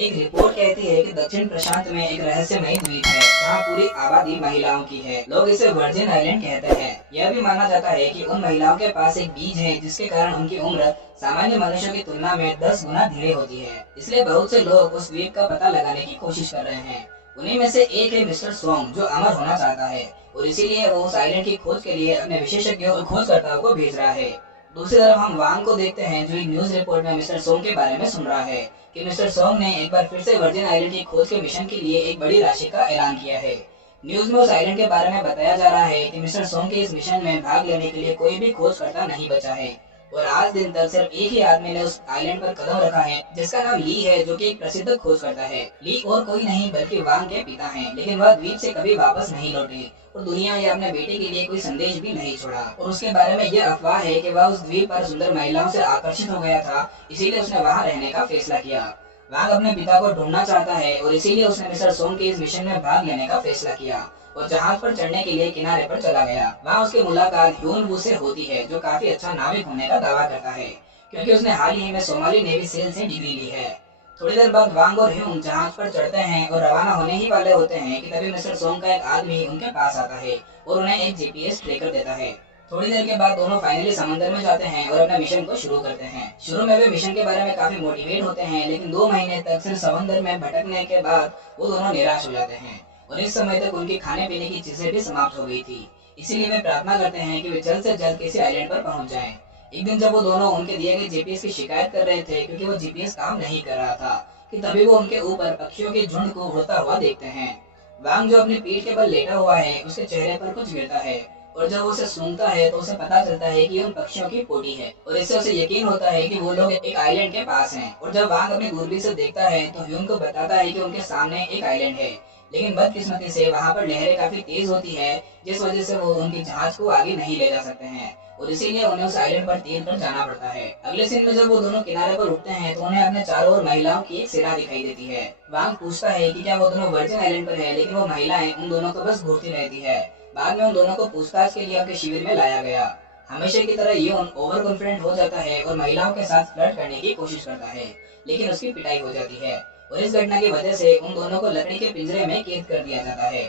एक रिपोर्ट कहती है कि दक्षिण प्रशांत में एक रहस्यमय द्वीप है जहाँ पूरी आबादी महिलाओं की है। लोग इसे वर्जिन आइलैंड कहते हैं। यह भी माना जाता है कि उन महिलाओं के पास एक बीज है जिसके कारण उनकी उम्र सामान्य मनुष्यों की तुलना में 10 गुना धीरे होती है। इसलिए बहुत से लोग उस द्वीप का पता लगाने की कोशिश कर रहे हैं। उन्हीं में से एक है मिस्टर सोंग, जो अमर होना चाहता है और इसीलिए वो उस आइलैंड की खोज के लिए अपने विशेषज्ञों और खोजकर्ताओं को भेज रहा है। दूसरी तरफ हम वांग को देखते हैं, जो एक न्यूज रिपोर्ट में मिस्टर सोंग के बारे में सुन रहा है कि मिस्टर सोंग ने एक बार फिर से वर्जिन आइलैंड की खोज के मिशन के लिए एक बड़ी राशि का ऐलान किया है। न्यूज में उस आइलैंड के बारे में बताया जा रहा है कि मिस्टर सोंग के इस मिशन में भाग लेने के लिए कोई भी खोजकर्ता नहीं बचा है और आज दिन तक सिर्फ एक ही आदमी ने उस आइलैंड पर कदम रखा है, जिसका नाम ली है, जो कि एक प्रसिद्ध खोजकर्ता है। ली और कोई नहीं बल्कि वांग के पिता हैं, लेकिन वह द्वीप से कभी वापस नहीं लौटे और दुनिया या अपने बेटे के लिए कोई संदेश भी नहीं छोड़ा। और उसके बारे में यह अफवाह है कि वह उस द्वीप पर सुंदर महिलाओं से आकर्षित हो गया था, इसीलिए उसने वहां रहने का फैसला किया। वांग अपने पिता को ढूंढना चाहता है और इसीलिए उसने मिस्टर सोंग के इस मिशन में भाग लेने का फैसला किया और जहाज पर चढ़ने के लिए किनारे पर चला गया। वहाँ उसकी मुलाकात ह्यून वू से होती है, जो काफी अच्छा नाविक होने का दावा करता है क्योंकि उसने हाल ही में सोमाली नेवी सेल से डिग्री ली है। थोड़ी देर बाद वांग और ह्यून जहाज पर चढ़ते हैं और रवाना होने ही वाले होते हैं कि तभी मिस्टर सोंग का एक आदमी उनके पास आता है और उन्हें एक जीपीएस ट्रैकर देता है। थोड़ी देर के बाद दोनों फाइनली समंदर में जाते हैं और अपने मिशन को शुरू करते हैं। शुरू में वे मिशन के बारे में काफी मोटिवेट होते हैं, लेकिन 2 महीने तक सिर्फ समंदर में भटकने के बाद वो दोनों निराश हो जाते हैं और इस समय तक उनकी खाने पीने की चीजें भी समाप्त हो गई थी। इसीलिए वे प्रार्थना करते हैं कि वे जल्द से जल्द किसी आइलैंड पर पहुंच जाएं। एक दिन जब वो दोनों उनके दिए गए जीपीएस की शिकायत कर रहे थे क्योंकि वो जीपीएस काम नहीं कर रहा था, कि तभी वो उनके ऊपर पक्षियों के झुंड को उड़ता हुआ देखते हैं। वांग, जो अपनी पीठ के बल लेटा हुआ है, उसके चेहरे पर कुछ गिरता है और जब उसे सूंघता है तो उसे पता चलता है कि उन पक्षियों की पोटी है और इससे उसे यकीन होता है कि वो लोग एक आइलैंड के पास हैं। और जब वांग अपनी दूरबीन से देखता है तो ह्यून को बताता है कि उनके सामने एक आइलैंड है, लेकिन बदकिस्मती से वहाँ पर लहरें काफी तेज होती है, जिस वजह से वो उनकी जहाज को आगे नहीं ले जा सकते हैं और इसीलिए उन्हें उस आइलैंड पर तीर कर जाना पड़ता है। अगले सीन में जब वो दोनों किनारे पर उठते हैं तो उन्हें अपने चारों ओर महिलाओं की एक सेना दिखाई देती है। वांग पूछता है कि क्या वो दोनों वर्जिन आइलैंड पर है, लेकिन वो महिलाएं उन दोनों को बस घूरती रहती है। बाद में उन दोनों को पूछताछ के लिए उनके शिविर में लाया गया। हमेशा की तरह यून ओवर कॉन्फिडेंट हो जाता है और महिलाओं के साथ फ्लर्ट करने की कोशिश करता है, लेकिन उसकी पिटाई हो जाती है और इस घटना की वजह से उन दोनों को लकड़ी के पिंजरे में कैद कर दिया जाता है।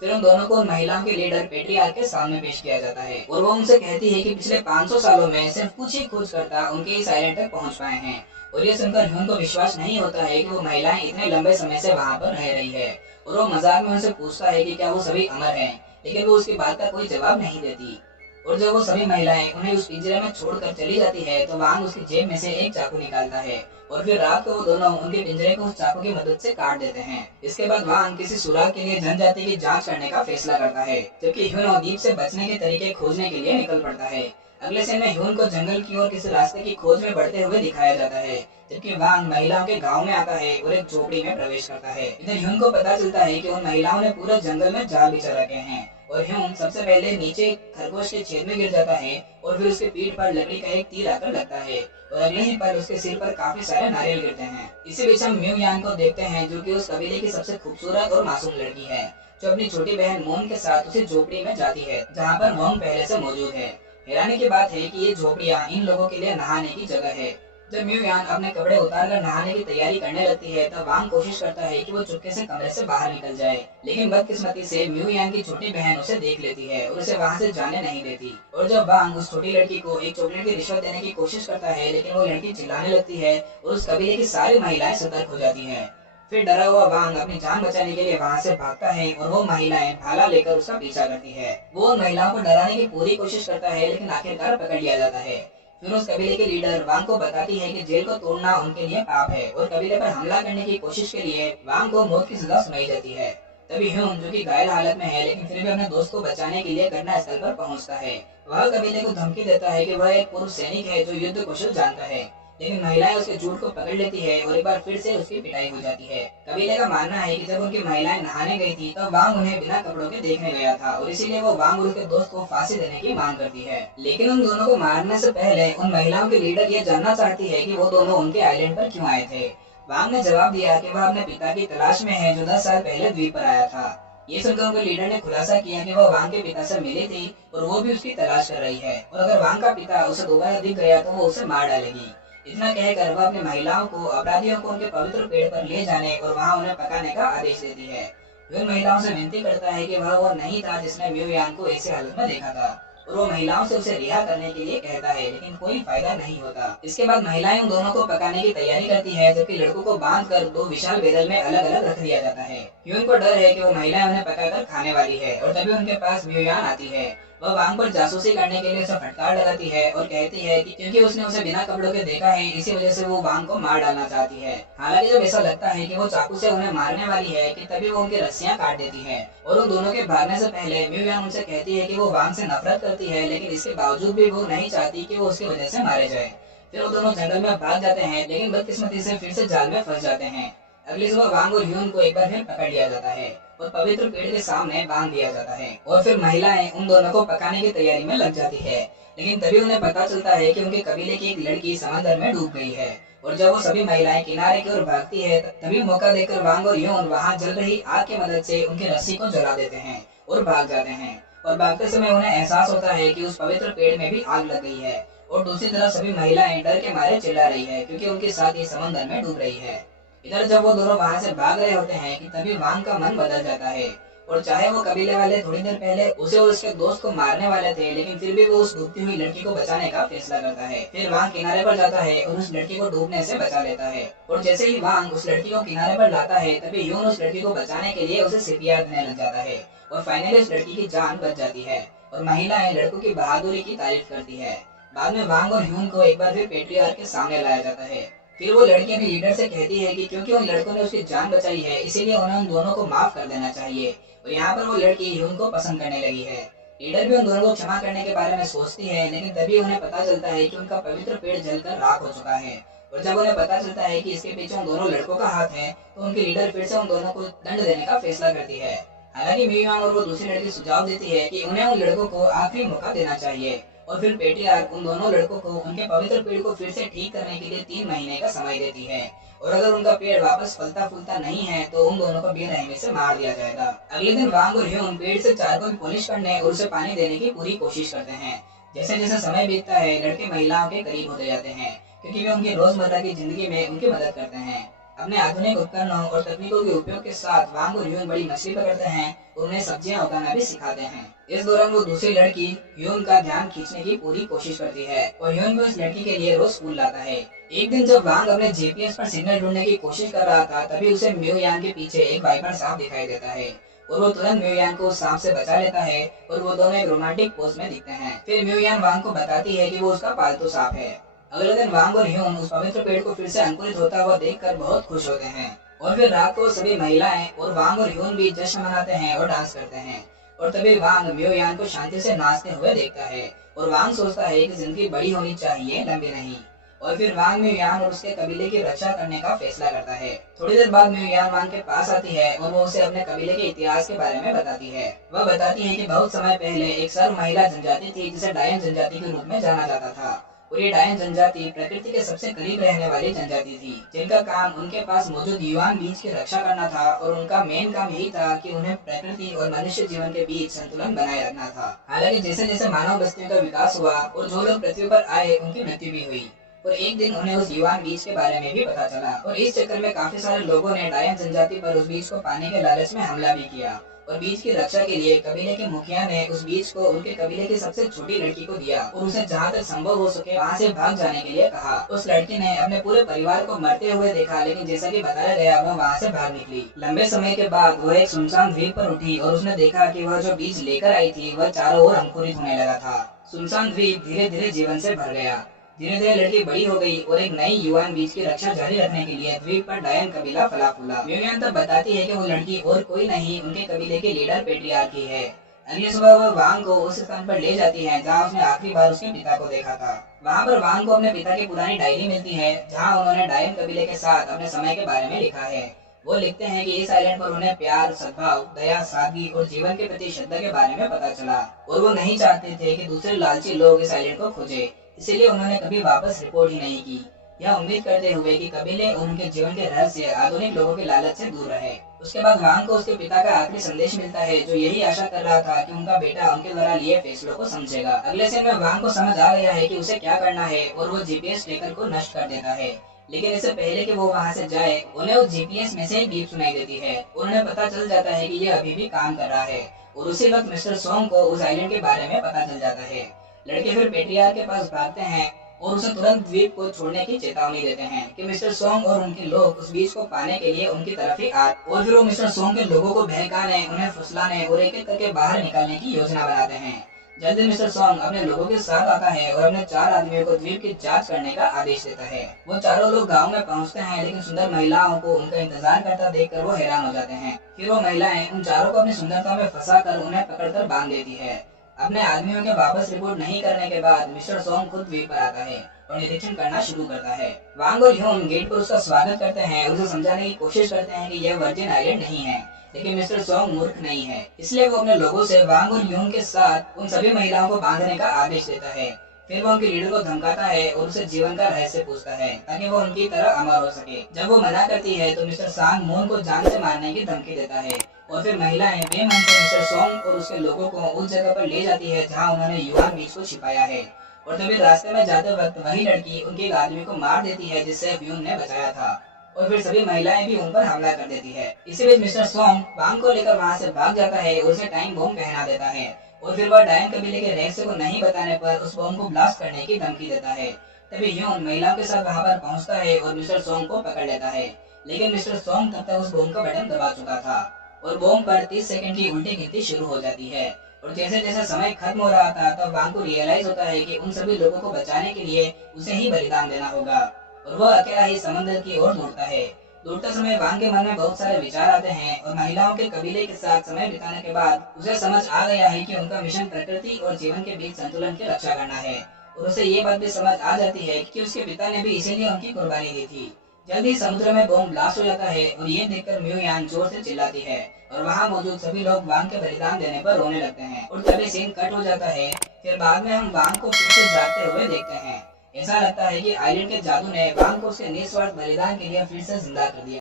फिर उन दोनों को उन महिलाओं के लीडर पेट्रियार्क के सामने पेश किया जाता है और वो उनसे कहती है कि पिछले 500 सालों में सिर्फ कुछ ही खोजकर्ता उनके इस आइलैंड तक पहुंच पाए हैं और ये सुनकर ह्यून को विश्वास नहीं होता है कि वो महिलाएं इतने लंबे समय से वहां पर रह रही है और वो मजाक में उनसे पूछता है कि क्या वो सभी अमर हैं, लेकिन वो उसकी बात का कोई जवाब नहीं देती। और जब वो सभी महिलाएं उन्हें उस पिंजरे में छोड़कर चली जाती है तो वांग उसकी जेब में से एक चाकू निकालता है और फिर रात को वो दोनों उनके पिंजरे को उस चाकू की मदद से काट देते हैं। इसके बाद वांग किसी सुराग के लिए जनजाति की जांच करने का फैसला करता है, जबकि ह्यून द्वीप से बचने के तरीके खोजने के लिए निकल पड़ता है। अगले सीन में ह्यून को जंगल की ओर किसी रास्ते की खोज में बढ़ते हुए दिखाया जाता है, जबकि वांग महिलाओं के गांव में आता है और एक झोपड़ी में प्रवेश करता है। इधर ह्यून को पता चलता है कि उन महिलाओं ने पूरे जंगल में जाल बिछा रखे हैं और ह्यून सबसे पहले नीचे खरगोश के छेद में गिर जाता है और फिर उसके पीठ पर लकड़ी का एक तीर आकर लगता है और अगले ही पल उसके सिर पर काफी सारे नारियल गिरते हैं। इसी बीच हम म्यू यान को देखते हैं, जो कि उस कबीले की सबसे खूबसूरत और मासूम लड़की है, जो अपनी छोटी बहन मोन के साथ उसी झोपड़ी में जाती है जहाँ पर मोन पहले से मौजूद है। हैरानी की बात है कि ये झोपड़ियाँ इन लोगों के लिए नहाने की जगह है। जब म्यू यान अपने कपड़े उतारकर नहाने की तैयारी करने लगती है तब वांग कोशिश करता है कि वो चुपके से कमरे से बाहर निकल जाए, लेकिन बदकिस्मती से म्यू यान की छोटी बहन उसे देख लेती है और उसे वहां से जाने नहीं देती। और जब वांग उस छोटी लड़की को एक चॉकलेट की रिश्वत देने की कोशिश करता है, लेकिन वो लड़की चिल्लाने लगती है और उस कबीले की सारी महिलाएं सतर्क हो जाती है। फिर डरा हुआ वांग अपनी जान बचाने के लिए वहां से भागता है और वो महिलाएं भाला लेकर उसका पीछा करती है। वो उन महिलाओं को डराने की पूरी कोशिश करता है, लेकिन आखिरकार पकड़ लिया जाता है। फिर उस कबीले के लीडर वांग को बताती है कि जेल को तोड़ना उनके लिए पाप है और कबीले पर हमला करने की कोशिश के लिए वांग को मौत की सजा सुनाई जाती है। तभी ह्यून, जो कि घायल हालत में है लेकिन फिर भी अपने दोस्त को बचाने के लिए घटना स्थल पर पहुंचता है, वह कबीले को धमकी देता है कि वह एक पूर्व सैनिक है जो युद्ध कौशल जानता है, लेकिन महिलाएं उसके झूठ को पकड़ लेती है और एक बार फिर से उसकी पिटाई हो जाती है। कबीले का मानना है कि जब उनकी महिलाएं नहाने गई थी तब वांग उन्हें बिना कपड़ों के देखने गया था और इसीलिए वो वांग और उसके दोस्त को फांसी देने की मांग करती है। लेकिन उन दोनों को मारने से पहले उन महिलाओं के लीडर ये जानना चाहती है कि वो दोनों उनके आइलैंड पर क्यों आए थे। वांग ने जवाब दिया कि वह अपने पिता की तलाश में है, जो 10 साल पहले द्वीप पर आया था। ये सुनकर उनके लीडर ने खुलासा किया कि वह वांग के पिता से मिली थी और वो भी उसकी तलाश कर रही है और अगर वांग का पिता उसे दोबारा दिख गया तो वो उसे मार डालेगी। इतना कहकर वह अपनी महिलाओं को अपराधियों को उनके पवित्र पेड़ पर ले जाने और वहां उन्हें पकाने का आदेश देती है। ह्यून महिलाओं से विनती करता है कि वह वो नहीं था जिसने म्यू यान को ऐसी हालत में देखा था, और वो महिलाओं से उसे रिहा करने के लिए कहता है, लेकिन कोई फायदा नहीं होता। इसके बाद महिलाएं उन दोनों को पकाने की तैयारी करती है, जबकि लड़कों को बांधकर दो विशाल बैरल में अलग अलग रख दिया जाता है। ह्यून को डर है कि वो महिलाएं उन्हें पकाकर खाने वाली है, और तभी उनके पास म्यू यान आती है। वह वांग पर जासूसी करने के लिए उसे फटकार लगाती है और कहती है कि क्योंकि उसने उसे बिना कपड़ों के देखा है, इसी वजह से वो वांग को मार डालना चाहती है। हालांकि जब ऐसा लगता है कि वो चाकू से उन्हें मारने वाली है कि तभी वो उनकी रस्सियां काट देती है, और उन दोनों के भागने से पहले म्यू यान उनसे कहती है कि वो वांग से नफरत करती है, लेकिन इसके बावजूद भी वो नहीं चाहती कि वो उसकी वजह से मारे जाए। फिर वो दोनों जंगल में भाग जाते हैं, लेकिन बदकिस्मती से फिर से जाल में फंस जाते हैं। अगली सुबह वांग और ह्यून को एक बार फिर पकड़ लिया जाता है और पवित्र पेड़ के सामने बांध दिया जाता है, और फिर महिलाएं उन दोनों को पकाने की तैयारी में लग जाती है। लेकिन तभी उन्हें पता चलता है कि उनके कबीले की एक लड़की समंदर में डूब गई है, और जब वो सभी महिलाएं किनारे की ओर भागती है, तभी मौका देकर वांग और ह्यून वहां जल रही आग की मदद से उनकी रस्सी को जला देते हैं और भाग जाते हैं। और भागते समय उन्हें एहसास होता है कि उस पवित्र पेड़ में भी आग लग गई है, और दूसरी तरफ सभी महिलाएं डर के मारे चिल्ला रही है, क्योंकि उनके साथी समंदर में डूब रही है। इधर जब वो दोनों वहां से भाग रहे होते हैं कि तभी वांग का मन बदल जाता है, और चाहे वो कबीले वाले थोड़ी देर पहले उसे और उसके दोस्त को मारने वाले थे, लेकिन फिर भी वो उस डूबती हुई लड़की को बचाने का फैसला करता है। फिर वांग किनारे पर जाता है और उस लड़की को डूबने से बचा लेता है, और जैसे ही वांग उस लड़की को किनारे पर लाता है, तभी ह्यून उस लड़की को बचाने के लिए उसे सीपीआर देने लग जाता है, और फाइनली उस लड़की की जान बच जाती है, और महिलाएं लड़कों की बहादुरी की तारीफ करती है। बाद में वांग और ह्यून को एक बार फिर पेट्रियार्क के सामने लाया जाता है। फिर वो लड़की अपने लीडर से कहती है कि क्योंकि उन लड़कों ने उसकी जान बचाई है, इसीलिए उन्हें उन दोनों को माफ कर देना चाहिए, और यहाँ पर वो लड़की ह्यून को पसंद करने लगी है। लीडर भी उन दोनों को क्षमा करने के बारे में सोचती है, लेकिन तभी उन्हें पता चलता है कि उनका पवित्र पेड़ जलकर राख हो चुका है, और जब उन्हें पता चलता है कि इसके पीछे उन दोनों लड़कों का हाथ है, तो उनकी लीडर फिर से उन दोनों को दंड देने का फैसला करती है। हालांकि म्यू यान और वो दूसरी लड़की सुझाव देती है कि उन्हें उन लड़कों को आखिरी मौका देना चाहिए, और फिर पेट्रियार्क उन दोनों लड़कों को उनके पवित्र पेड़ को फिर से ठीक करने के लिए 3 महीने का समय देती है, और अगर उनका पेड़ वापस फलता फूलता नहीं है तो उन दोनों को बेरहमी से मार दिया जाएगा। अगले दिन वांग और ह्यून पेड़ से चारकोल की पॉलिश करने और उसे पानी देने की पूरी कोशिश करते हैं। जैसे जैसे समय बीतता है, लड़के महिलाओं के करीब होते जाते हैं, क्योंकि वे उनकी रोजमर्रा की जिंदगी में उनकी मदद करते हैं। अपने आधुनिक उपकरणों और तकनीकों के उपयोग के साथ वांग और ह्यून बड़ी मछली पकड़ते हैं और उन्हें सब्जियां उगाना भी सिखाते हैं। इस दौरान वो दूसरी लड़की ह्यून का ध्यान खींचने की पूरी कोशिश करती है, और ह्यून भी उस लड़की के लिए रोज फूल लाता है। एक दिन जब वांग अपने जीपीएस पर सिग्नल ढूंढने की कोशिश कर रहा था, तभी उसे म्यू यान के पीछे एक वाइपर सांप दिखाई देता है, और वो तुरंत म्यू यान को उस सांप से बचा लेता है, और वो दोनों एक रोमांटिक पोज में दिखते हैं। फिर म्यू यान वांग को बताती है कि वो उसका पालतू सांप है। अगले दिन वांग और ह्यून उस पवित्र पेड़ को फिर से अंकुरित होता हुआ देखकर बहुत खुश होते हैं, और फिर रात को सभी महिलाएं और वांग और ह्यून भी जश्न मनाते हैं और डांस करते हैं। और तभी वांग म्यू यान को शांति से नाचते हुए देखता है, और वांग सोचता है कि जिंदगी बड़ी होनी चाहिए, लंबी नहीं। और फिर वांग म्यू यान और उसके कबीले की रक्षा करने का फैसला करता है। थोड़ी देर बाद म्यू यान वांग के पास आती है और वो उसे अपने कबीले के इतिहास के बारे में बताती है। वह बताती है कि बहुत समय पहले एक सर्व महिला जनजाति थी जिसे डायन जनजाति के रूप में जाना जाता था, और ये डायन जनजाति प्रकृति के सबसे करीब रहने वाली जनजाति थी, जिनका काम उनके पास मौजूद युवान बीज की रक्षा करना था, और उनका मेन काम यही था कि उन्हें प्रकृति और मनुष्य जीवन के बीच संतुलन बनाए रखना था। हालांकि जैसे जैसे मानव बस्तियों का विकास हुआ और जो लोग पृथ्वी पर आए, उनकी मृत्यु भी हुई, और एक दिन उन्हें उस युवान बीज के बारे में भी पता चला, और इस चक्कर में काफी सारे लोगों ने डायन जनजाति पर उस बीज को पाने के लालच में हमला भी किया, और बीज की रक्षा के लिए कबीले के मुखिया ने उस बीज को उनके कबीले की सबसे छोटी लड़की को दिया, और उसे जहाँ तक संभव हो सके वहाँ से भाग जाने के लिए कहा। उस लड़की ने अपने पूरे परिवार को मरते हुए देखा, लेकिन जैसा कि बताया गया, वह वहाँ से भाग निकली। लंबे समय के बाद वह एक सुनसान द्वीप पर उठी, और उसने देखा कि वह जो बीज लेकर आई थी वह चारों ओर अंकुरित होने लगा था। सुनसान द्वीप धीरे धीरे जीवन से भर गया। धीरे धीरे लड़की बड़ी हो गई, और एक नई युवान बीज की रक्षा जारी रखने के लिए द्वीप पर डायन कबीला फला फूला। म्यू यान तब बताती है कि वो लड़की और कोई नहीं, उनके कबीले के लीडर पेट्रियार्क ही है। अगली सुबह वह वांग को उस स्थान पर ले जाती है जहाँ उसने आखिरी बार उसके पिता को देखा था। वहाँ पर वांग को अपने पिता की पुरानी डायरी मिलती है, जहाँ उन्होंने डायन कबीले के साथ अपने समय के बारे में लिखा है। वो लिखते हैं कि इस आइलैंड पर उन्हें प्यार, सद्भाव, दया, सादगी और जीवन के प्रति श्रद्धा के बारे में पता चला, और वो नहीं चाहते थे कि दूसरे लालची लोग इस आइलैंड को खोजे, इसीलिए उन्होंने कभी वापस रिपोर्ट ही नहीं की। यह उम्मीद करते हुए कि कबीले और उनके जीवन के रहस्य आधुनिक लोगों के लालच से दूर रहे। उसके बाद वांग को उसके पिता का आखिरी संदेश मिलता है, जो यही आशा कर रहा था कि उनका बेटा उनके द्वारा लिए फैसलों को समझेगा। अगले सीन में वांग को समझ आ गया है कि उसे क्या करना है और वो जीपीएस ट्रैकर को नष्ट कर देता है। लेकिन इससे पहले कि वो वहाँ से जाए, उन्हें उस जीपीएस में से एक बीप सुनाई देती है और उन्हें पता चल जाता है कि ये अभी भी काम कर रहा है। और उसी वक्त मिस्टर सोंग को उस आइलैंड के बारे में पता चल जाता है। लड़के फिर पेट्रियार्क के पास भागते हैं और उसे तुरंत द्वीप को छोड़ने की चेतावनी देते हैं कि मिस्टर सोंग और उनके लोग उस बीज को पाने के लिए उनकी तरफ ही आ। और फिर वो मिस्टर सोंग के लोगों को बहकाने, उन्हें फुसलाने और एक एक करके बाहर निकालने की योजना बनाते हैं। जल्दी मिस्टर सोंग अपने लोगों के साथ आता है और अपने 4 आदमियों को द्वीप की जांच करने का आदेश देता है। वो चारों लोग गांव में पहुंचते हैं, लेकिन सुंदर महिलाओं को उनका इंतजार करता देखकर वो हैरान हो जाते हैं। फिर वो महिलाएं उन चारों को अपनी सुंदरता में फंसाकर उन्हें पकड़कर बांध देती है। अपने आदमियों के वापस रिपोर्ट नहीं करने के बाद मिस्टर सोंग खुद द्वीप पर आता है और निरीक्षण करना शुरू करता है। वांग और ह्यून गेट पर उसका स्वागत करते हैं और उसे समझाने की कोशिश करते हैं कि यह वर्जिन आइलैंड नहीं है। लेकिन मिस्टर सोंग मूर्ख नहीं है, इसलिए वो अपने लोगों से वांग और ह्यून के साथ उन सभी महिलाओं को बांधने का आदेश देता है। फिर वो उनके लीडर को धमकाता है और उसे जीवन का रहस्य पूछता है ताकि वो उनकी तरह अमर हो सके। जब वो मना करती है तो मिस्टर सांग मून को जान से मारने की धमकी देता है और फिर महिलाएं बेमन से मिस्टर सोंग और उसके लोगों को उस जगह पर ले जाती है जहाँ उन्होंने युवान बीज को छिपाया है। और तभी रास्ते में जाते वक्त वही लड़की उनके एक आदमी को मार देती है जिससे ह्यून ने बचाया था। और फिर सभी महिलाएं भी उन पर हमला कर देती है। इसी बीच मिस्टर सोंग वांग को लेकर वहाँ से भाग जाता है और उसे टाइम बम पहना देता है। और फिर वह डायन कबीले के रहस्य को नहीं बताने पर उस बम को ब्लास्ट करने की धमकी देता है। तभी ह्यून महिलाओं के साथ वहाँ पर पहुँचता है और मिस्टर सोंग को पकड़ लेता है। लेकिन मिस्टर सोंग तब तक उस बम का बटन दबा चुका था और बम पर 30 सेकंड की उल्टी गिनती शुरू हो जाती है। और जैसे जैसे समय खत्म हो रहा था तब वांग को रियलाइज होता है कि उन सभी लोगों को बचाने के लिए उसे ही बलिदान देना होगा और वह अकेला ही समंदर की ओर दौड़ता है। दौड़ते समय वांग के मन में बहुत सारे विचार आते हैं और महिलाओं के कबीले के साथ समय बिताने के बाद उसे समझ आ गया है कि उनका मिशन प्रकृति और जीवन के बीच संतुलन की रक्षा करना है। और उसे ये बात भी समझ आ जाती है कि उसके पिता ने भी इसीलिए उनकी कुर्बानी दी थी। जल्दी समुद्र में बम ब्लास्ट हो जाता है और ये देखकर म्यू यान जोर से चिल्लाती है और वहाँ मौजूद सभी लोग वांग के बलिदान देने पर रोने लगते हैं। और तभी सीन कट हो जाता है। फिर बाद में हम वांग को फिर से जागते हुए देखते हैं। ऐसा लगता है कि आइलैंड के जादू ने वांग को उसके निस्वार्थ बलिदान के लिए फिर से जिंदा कर दिया।